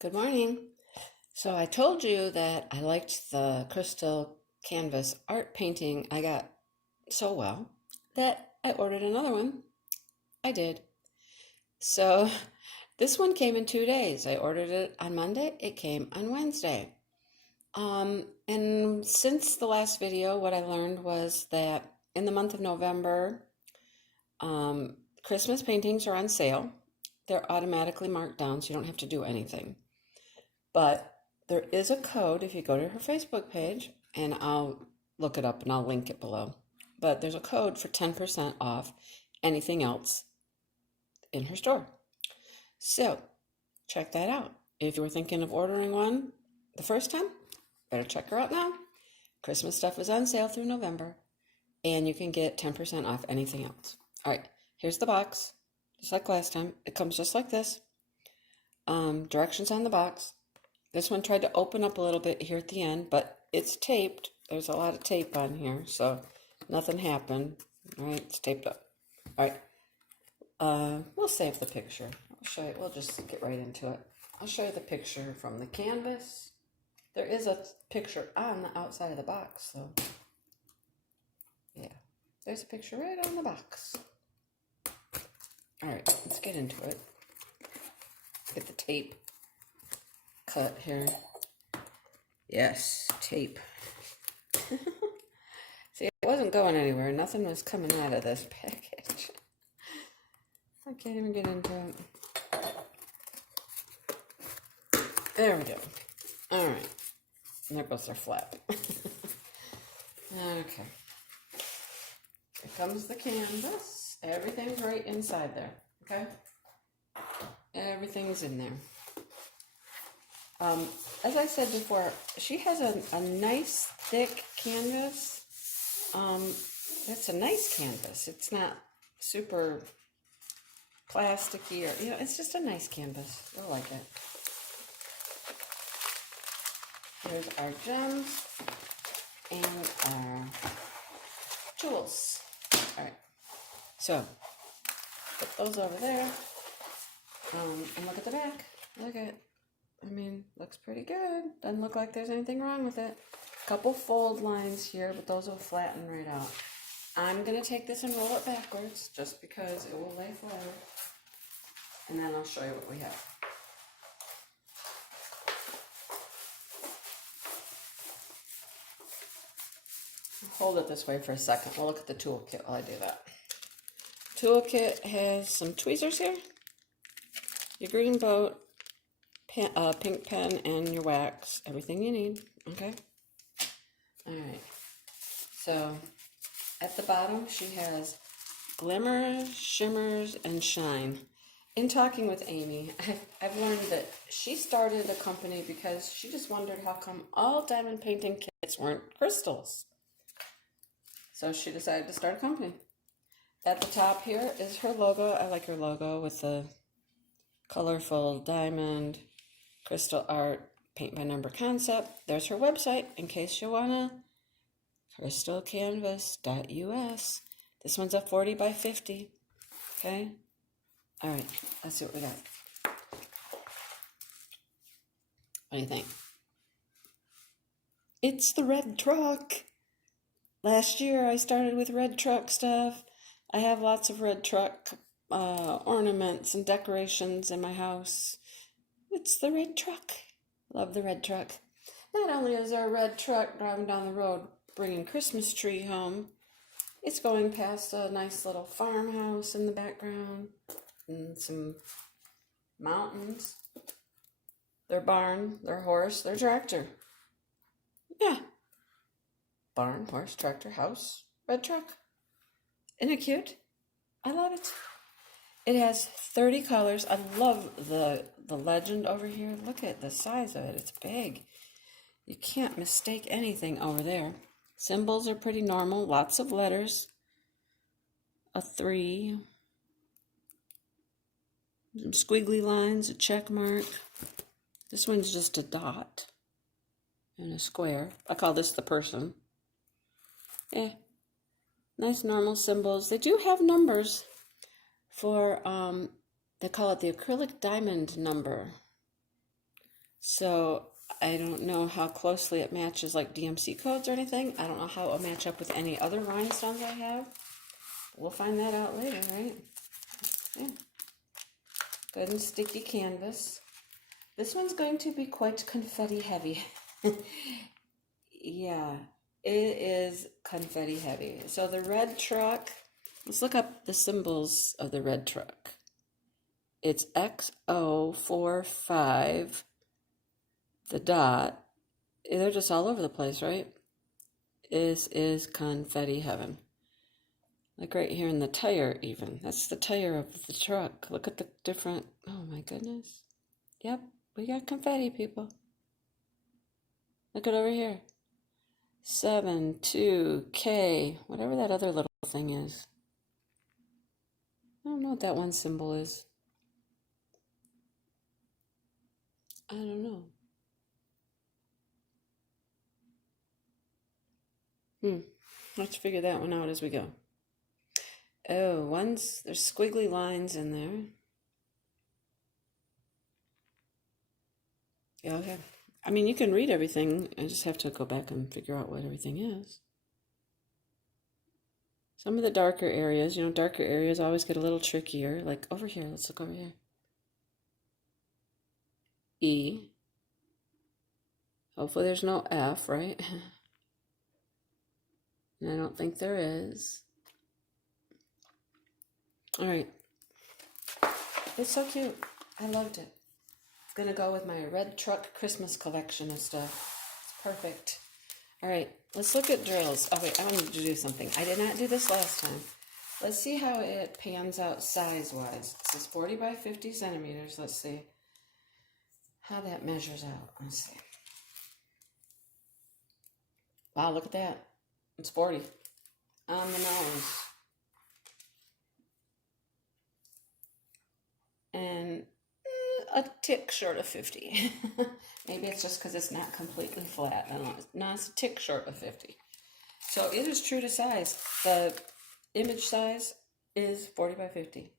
Good morning. So I told you that I liked the crystal canvas art painting I got so well that I ordered another one. I did. So this one came in 2 days. I ordered it on Monday, it came on Wednesday. And since the last video, what I learned was that in the month of November, Christmas paintings are on sale. They're automatically marked down, so you don't have to do anything. But there is a code if you go to her Facebook page, and I'll look it up and I'll link it below. But there's a code for 10% off anything else in her store. So check that out. If you were thinking of ordering one the first time, better check her out now. Christmas stuff is on sale through November, and you can get 10% off anything else. All right, here's the box, just like last time. It comes just like this. Directions on the box. This one tried to open up a little bit here at the end, but it's taped. There's a lot of tape on here, so nothing happened. All right, it's taped up. All right, we'll save the picture. I'll show you. We'll just get right into it. I'll show you the picture from the canvas. There is a picture on the outside of the box, so yeah, there's a picture right on the box. All right, let's get into it. Get the tape cut here. Yes, tape. See, it wasn't going anywhere. Nothing was coming out of this package. I can't even get into it. There we go. All right. And there goes our flap. Okay. Here comes the canvas. Everything's right inside there. Okay? Everything's in there. As I said before, she has a nice thick canvas. It's a nice canvas. It's not super plasticky or, it's just a nice canvas. I like it. Here's our gems and our jewels. All right. So, put those over there. And look at the back. Look at it. Looks pretty good. Doesn't look like there's anything wrong with it. Couple fold lines here, but those will flatten right out. I'm going to take this and roll it backwards, just because it will lay flat. And then I'll show you what we have. Hold it this way for a second. We'll look at the toolkit while I do that. Toolkit has some tweezers here, your green boat, pink pen, and your wax. Everything you need, okay? All right. So at the bottom, she has glimmer, shimmers, and shine. In talking with Amy, I've learned that she started a company because she just wondered how come all diamond painting kits weren't crystals. So she decided to start a company. At the top here is her logo. I like her logo with the colorful diamond, crystal art, paint by number concept. There's her website in case you wanna, crystalcanvas.us. This one's a 40 by 50, okay? All right, let's see what we got. What do you think? It's the red truck. Last year I started with red truck stuff. I have lots of red truck ornaments and decorations in my house. It's the red truck. Love the red truck. Not only is there a red truck driving down the road bringing a Christmas tree home, it's going past a nice little farmhouse in the background and some mountains. Their barn, their horse, their tractor. Yeah. Barn, horse, tractor, house, red truck. Isn't it cute? I love it. It has 30 colors. I love the legend over here. Look at the size of it. It's big. You can't mistake anything over there. Symbols are pretty normal. Lots of letters. A 3. Some squiggly lines, a check mark. This one's just a dot and a square. I call this the person. Nice normal symbols. They do have numbers for, they call it the acrylic diamond number. So I don't know how closely it matches like DMC codes or anything. I don't know how it'll match up with any other rhinestones I have. We'll find that out later, right? Yeah. Good and sticky canvas. This one's going to be quite confetti heavy. Yeah, it is confetti heavy. So the red truck, let's look up the symbols of the red truck. It's XO45, the dot. They're just all over the place, right? This is confetti heaven. Like right here in the tire even. That's the tire of the truck. Look at the different, oh my goodness. Yep, we got confetti, people. Look at over here. 7-2K, whatever that other little thing is. I don't know what that one symbol is. I don't know. Let's figure that one out as we go. Oh, there's squiggly lines in there. Yeah, okay. I mean, you can read everything. I just have to go back and figure out what everything is. Some of the darker areas, darker areas always get a little trickier. Like over here, let's look over here. E. Hopefully there's no F, right? And I don't think there is. All right. It's so cute. I loved it. It's going to go with my red truck Christmas collection of stuff. It's perfect. All right, let's look at drills. Oh, wait, I wanted to do something. I did not do this last time. Let's see how it pans out size-wise. This is 40 by 50 centimeters. Let's see how that measures out. Let's see. Wow, look at that. It's 40 on the nose. And a tick short of 50. Maybe it's just because it's not completely flat. I don't know. No, it's a tick short of 50. So it is true to size. The image size is 40 by 50.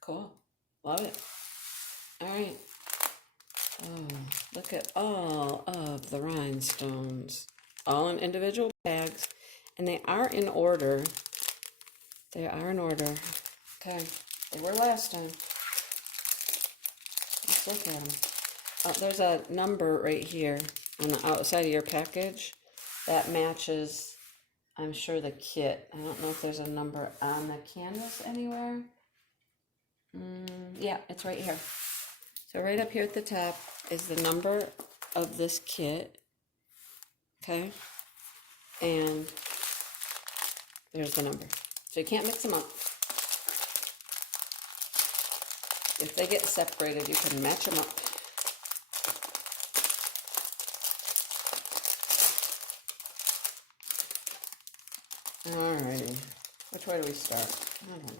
Cool. Love it. All right. Oh, look at all of the rhinestones. All in individual bags. And they are in order. They are in order. Okay. They were last time. Let's look at them. There's a number right here on the outside of your package that matches, I'm sure, the kit. I don't know if there's a number on the canvas anywhere. Yeah, it's right here. So right up here at the top is the number of this kit. Okay. And there's the number. So you can't mix them up. If they get separated, you can match them up. Alrighty. Which way do we start? I don't know.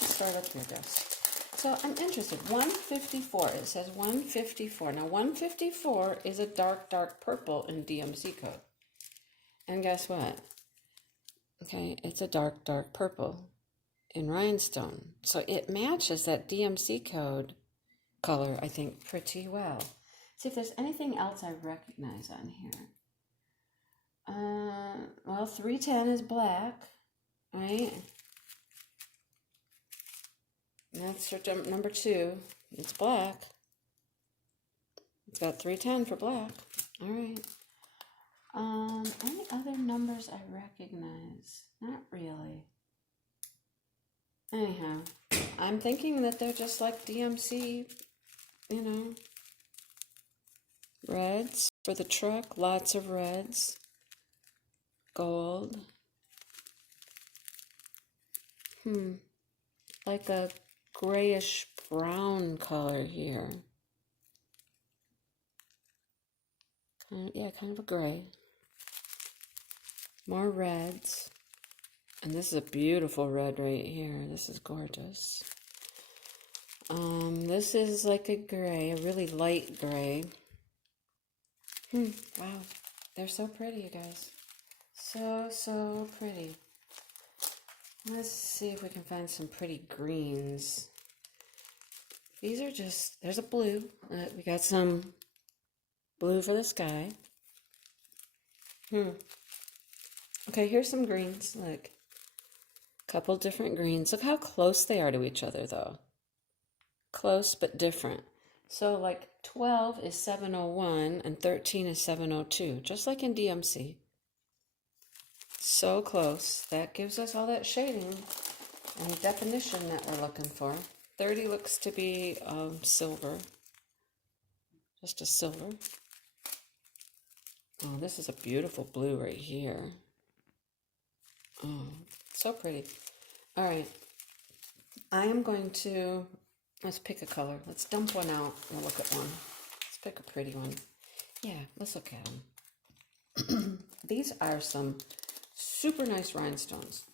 Let's start up here, guys. So I'm interested. 154. It says 154. Now 154 is a dark, dark purple in DMC code. And guess what? Okay, it's a dark, dark purple in rhinestone. So it matches that DMC code color, I think, pretty well. See if there's anything else I recognize on here. Well, 310 is black, right? And that's for number 2. It's black. It's got 310 for black. All right. Any other numbers I recognize? Not really. Anyhow, I'm thinking that they're just like DMC, reds for the truck, lots of reds, gold. Like a grayish brown color here. Kind of a gray. More reds. And this is a beautiful red right here. This is gorgeous. This is like a gray, a really light gray. Wow. They're so pretty, you guys. So pretty. Let's see if we can find some pretty greens. These are just, there's a blue. We got some blue for the sky. Okay, here's some greens. Look, couple different greens. Look how close they are to each other, though. Close but different. So like 12 is 701 and 13 is 702, just like in DMC. So close. That gives us all that shading and definition that we're looking for. 30 looks to be silver. Just a silver. Oh, this is a beautiful blue right here. Oh, so pretty. All right. I am going to, let's pick a color. Let's dump one out and look at one. Let's pick a pretty one. Yeah, let's look at them. These are some super nice rhinestones.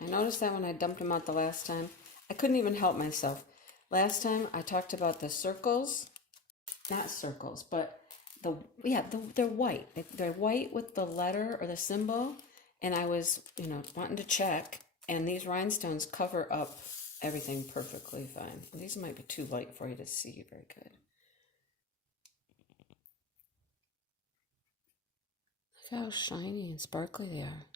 I noticed that when I dumped them out the last time. I couldn't even help myself. Last time I talked about the circles. Not circles, but they're white. They're white with the letter or the symbol. And I was, wanting to check. And these rhinestones cover up everything perfectly fine. These might be too light for you to see very good. Look how shiny and sparkly they are.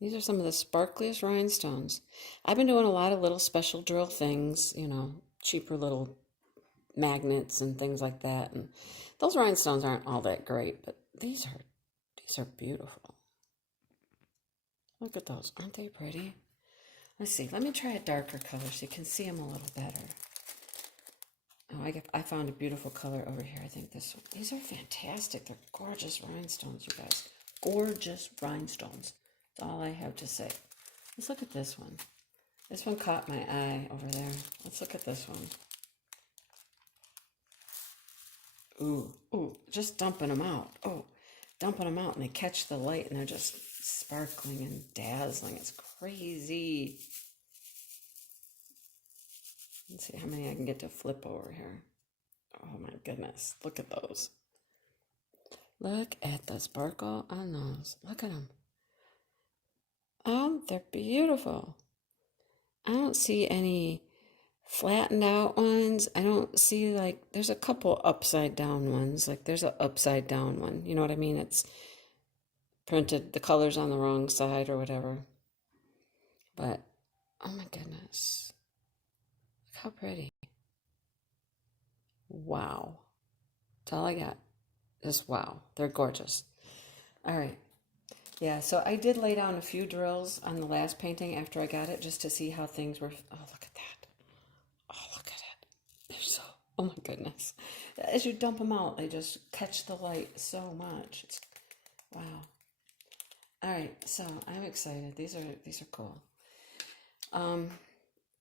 These are some of the sparkliest rhinestones. I've been doing a lot of little special drill things, cheaper little magnets and things like that. And those rhinestones aren't all that great, but these are beautiful. Look at those. Aren't they pretty? Let's see. Let me try a darker color so you can see them a little better. Oh, I found a beautiful color over here. I think this one. These are fantastic. They're gorgeous rhinestones, you guys. Gorgeous rhinestones. That's all I have to say. Let's look at this one. This one caught my eye over there. Let's look at this one. Ooh, just dumping them out. Oh, dumping them out and they catch the light and they're just sparkling and dazzling. It's crazy. Let's see how many I can get to flip over here. Oh my goodness. Look at those. Look at the sparkle on those. Look at them. Oh, they're beautiful. I don't see any flattened out ones. I don't see there's a couple upside down ones. Like there's an upside down one. You know what I mean? It's printed, the color's on the wrong side or whatever. But, oh my goodness. Look how pretty. Wow. That's all I got. Just wow. They're gorgeous. All right. Yeah, so I did lay down a few drills on the last painting after I got it just to see how things were. Oh, look at that. Oh, look at it. They're so, oh my goodness. As you dump them out, they just catch the light so much. Wow. All right, so I'm excited. These are cool.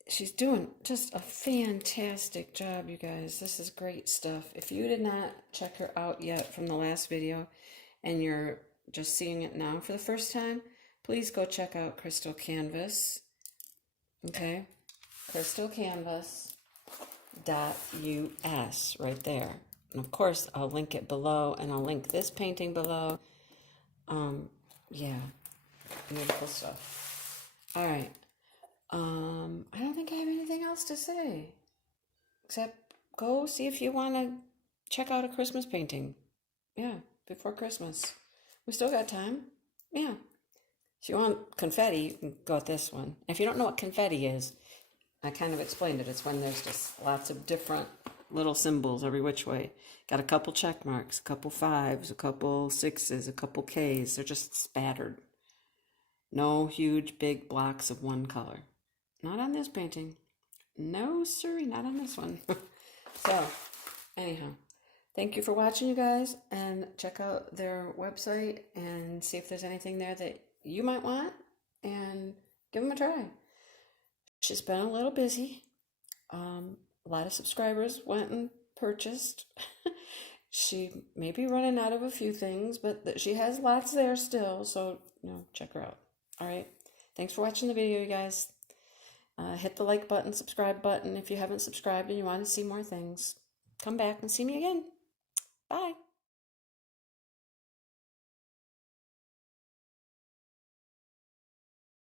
She's doing just a fantastic job, you guys. This is great stuff. If you did not check her out yet from the last video and you're just seeing it now for the first time, please go check out Crystal Canvas. Okay? crystalcanvas.us right there. And of course, I'll link it below and I'll link this painting below. Yeah, beautiful stuff. All right. I don't think I have anything else to say except go see if you want to check out a Christmas painting. Yeah, before Christmas. We still got time. Yeah. If you want confetti, you can go with this one. If you don't know what confetti is, I kind of explained it. It's when there's just lots of different little symbols every which way. Got a couple check marks, a couple 5s, a couple 6s, a couple Ks. They're just spattered. No huge big blocks of one color. Not on this painting. No, sirree, not on this one. So, anyhow, thank you for watching, you guys, and check out their website and see if there's anything there that you might want, and give them a try. She's been a little busy. A lot of subscribers went and purchased. She may be running out of a few things, but she has lots there still, so check her out. All right. Thanks for watching the video, you guys. Hit the like button, subscribe button if you haven't subscribed and you want to see more things. Come back and see me again. Bye.